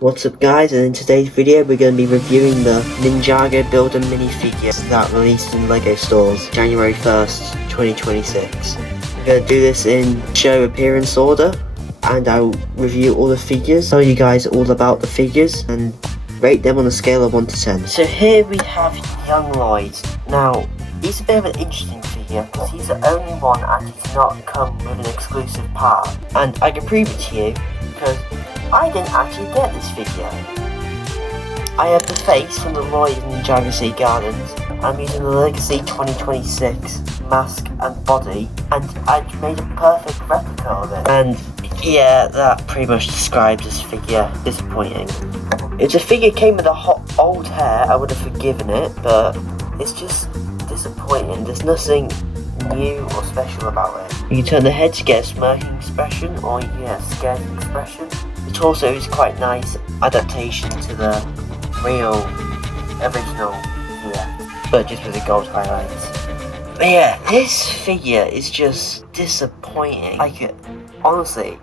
What's up guys, and in today's video we're going to be reviewing the Ninjago Builder minifigure that released in LEGO stores January 1st, 2026. I'm going to do this in show appearance order, and I'll review all the figures, tell you guys all about the figures, and rate them on a scale of 1 to 10. So here we have young Lloyd. Now, he's a bit of an interesting figure because he's the only one that does not come with an exclusive part. And I can prove it to you because I didn't actually get this figure. I have the face from the Lloyd in Ninjago Sea Gardens. I'm using the Legacy 2026 mask and body, and I made a perfect replica of it. And yeah, that pretty much describes this figure. Disappointing. If the figure came with a hot old hair, I would have forgiven it, but it's just disappointing. There's nothing new or special about it. You can turn the head to get a smirking expression, or you can get a scared expression. The torso is quite nice adaptation to the real original here, but just with the gold highlights. But yeah, this figure is just disappointing. Like, honestly,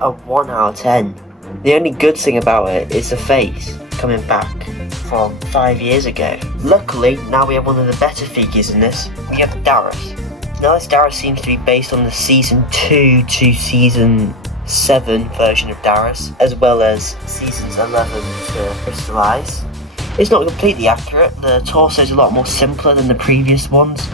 a 1 out of 10. The only good thing about it is the face coming back from 5 years ago. Luckily, now we have one of the better figures in this. We have Darius. Now this Darius seems to be based on the Season 2 to Season 7 version of Darius, as well as Seasons 11 to Crystallize. It's not completely accurate. The torso is a lot more simpler than the previous ones.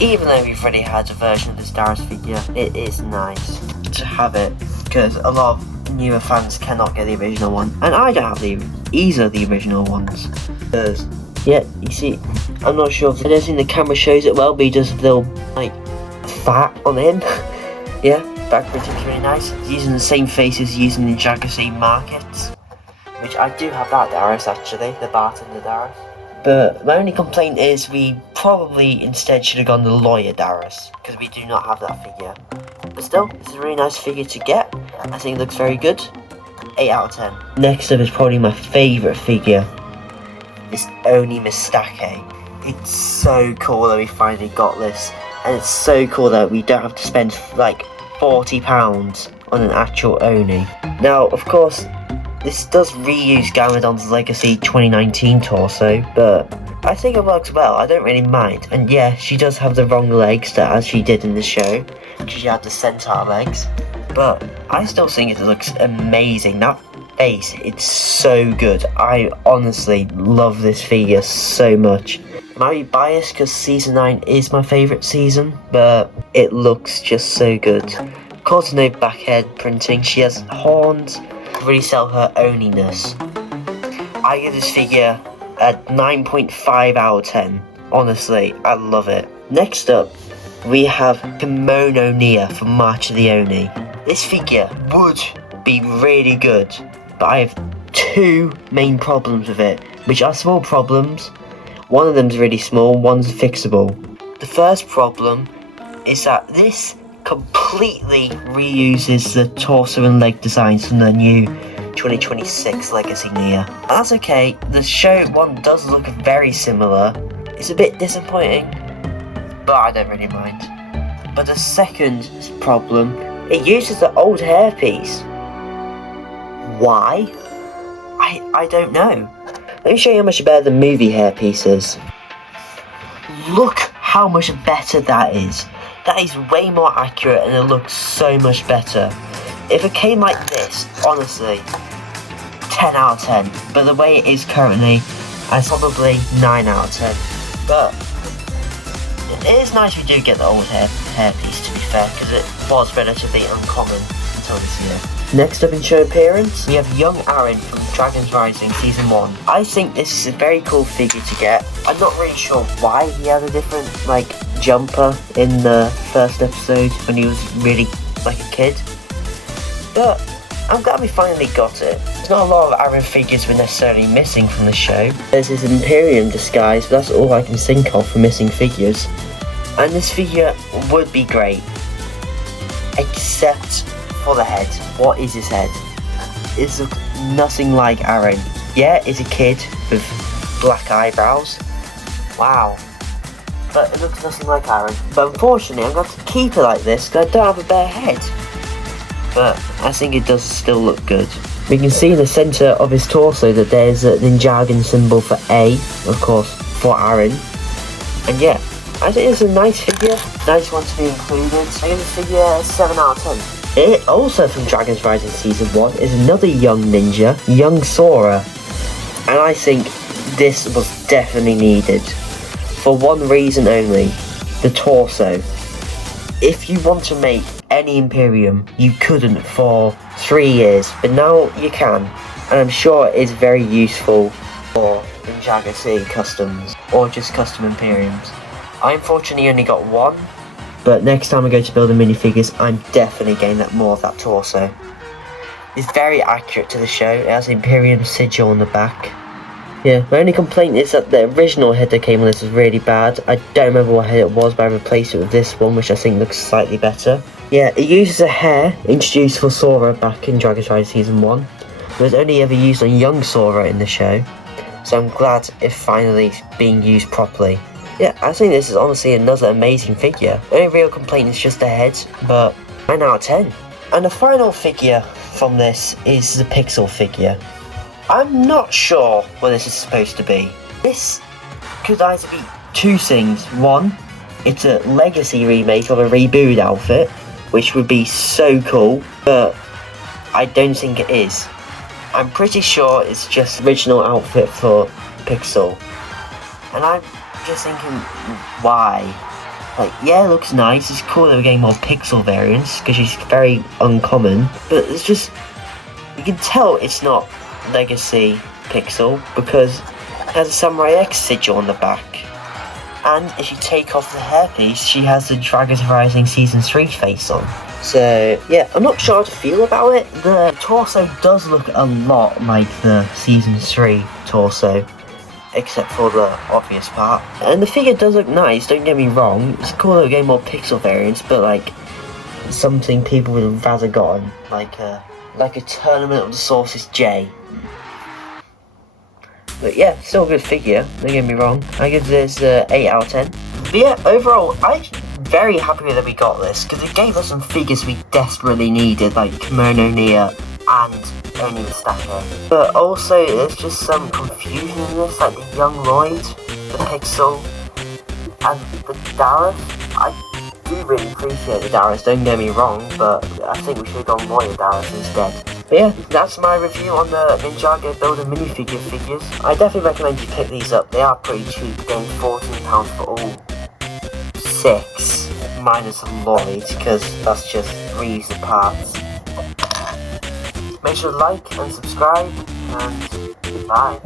Even though we've already had a version of this Darius figure, it is nice to have it, because a lot of newer fans cannot get the original one, and I don't have either of the original ones. Because, yeah, you see, I'm not sure if I don't think the camera shows it well, but he does a little, like, fat on him. Yeah, back printing's really nice. He's using the same face as using the Ninjago Sea Markets, which I do have that Darius actually, the bartender Darius. But my only complaint is we probably instead should have gone the lawyer Darius, because we do not have that figure. But still, it's a really nice figure to get. I think it looks very good. 8 out of 10. Next up is probably my favourite figure. It's Oni Mistake. It's so cool that we finally got this. And it's so cool that we don't have to spend like £40 on an actual Oni. Now, of course, this does reuse Gamadon's Legacy 2019 torso, but I think it works well. I don't really mind. And yeah, she does have the wrong legs as she did in the show, because she had the centaur legs. But I still think it looks amazing. That face, it's so good. I honestly love this figure so much. Might be biased because Season 9 is my favourite season, but it looks just so good. Of course, no backhead printing. She has horns. Really sell her Oni-ness. I give this figure a 9.5 out of 10. Honestly, I love it. Next up, we have Kimono Nia from March of the Oni. This figure would be really good, but I have two main problems with it, which are small problems. One of them's really small, one's fixable. The first problem is that this completely reuses the torso and leg designs from the new 2026 Legacy Nia. And that's okay, the show one does look very similar. It's a bit disappointing, but I don't really mind. But the second problem, it uses the old hairpiece. Why? I don't know. Let me show you how much better the movie hairpiece is. Look how much better that is. That is way more accurate and it looks so much better. If it came like this, honestly, 10 out of 10. But the way it is currently, I'd probably 9 out of 10. But it is nice we do get the old hairpiece, to be fair, because it was relatively uncommon until this year. Next up in show appearance, we have young Aaron from Dragon's Rising Season 1. I think this is a very cool figure to get. I'm not really sure why he had a different, jumper in the first episode when he was really, a kid. But I'm glad we finally got it. There's not a lot of Aaron figures we're necessarily missing from the show. There's his Imperium disguise, but that's all I can think of for missing figures. And this figure would be great, except for the head. What is his head? It looks nothing like Aaron. Yeah, it's a kid with black eyebrows. Wow. But it looks nothing like Aaron. But unfortunately, I'm going to keep it like this because I don't have a bare head. But I think it does still look good. We can see in the centre of his torso that there's a Ninjago symbol for A, of course, for Aaron. And yeah, I think it's a nice figure, nice one to be included. I give the figure a 7 out of 10. It also from Dragon's Rising Season 1 is another young ninja, young Sora. And I think this was definitely needed. For one reason only, the torso. If you want to make any Imperium, you couldn't for 3 years, but now you can. And I'm sure it's very useful for Ninjago City customs, or just custom Imperiums. I unfortunately only got one, but next time I go to build the minifigures, I'm definitely getting more of that torso. It's very accurate to the show. It has the Imperium sigil on the back. Yeah, my only complaint is that the original head that came on this was really bad. I don't remember what head it was, but I replaced it with this one, which I think looks slightly better. Yeah, it uses a hair introduced for Sora back in Dragon's Rising Season 1. It was only ever used on young Sora in the show, so I'm glad it's finally being used properly. Yeah, I think this is honestly another amazing figure. The only real complaint is just the head, but 9 out of 10. And the final figure from this is the Pixel figure. I'm not sure what this is supposed to be. This could either be two things. One, it's a legacy remake of a reboot outfit, which would be so cool, but I don't think it is. I'm pretty sure it's just original outfit for Pixel. And I'm just thinking, why? Like, yeah, it looks nice, it's cool that we're getting more Pixel variants, because she's very uncommon, but it's just, you can tell it's not Legacy Pixel, because it has a Samurai X sigil on the back. And if you take off the hairpiece, she has the Dragon's Rising Season 3 face on. So, yeah, I'm not sure how to feel about it. The torso does look a lot like the Season 3 torso, except for the obvious part. And the figure does look nice, don't get me wrong. It's cool that we're getting more Pixel variants, but like, something people would have rather gotten, like a Tournament of the Sources J. But yeah, still a good figure, don't get me wrong. I give this 8 out of 10. But yeah, overall, I'm very happy that we got this, because it gave us some figures we desperately needed, like Kimono Nia and Oni Stacker. But also, there's just some confusion in this, like the young Lloyd, the Pixel, and the Darius. I do really appreciate the Darius, don't get me wrong, but I think we should have gone Lloyd Darius instead. But yeah, that's my review on the Ninjago Builder minifigure figures. I definitely recommend you pick these up. They are pretty cheap, getting £14 for all 6, minus Lloyd, because that's just reused parts. Make sure to like and subscribe, and goodbye.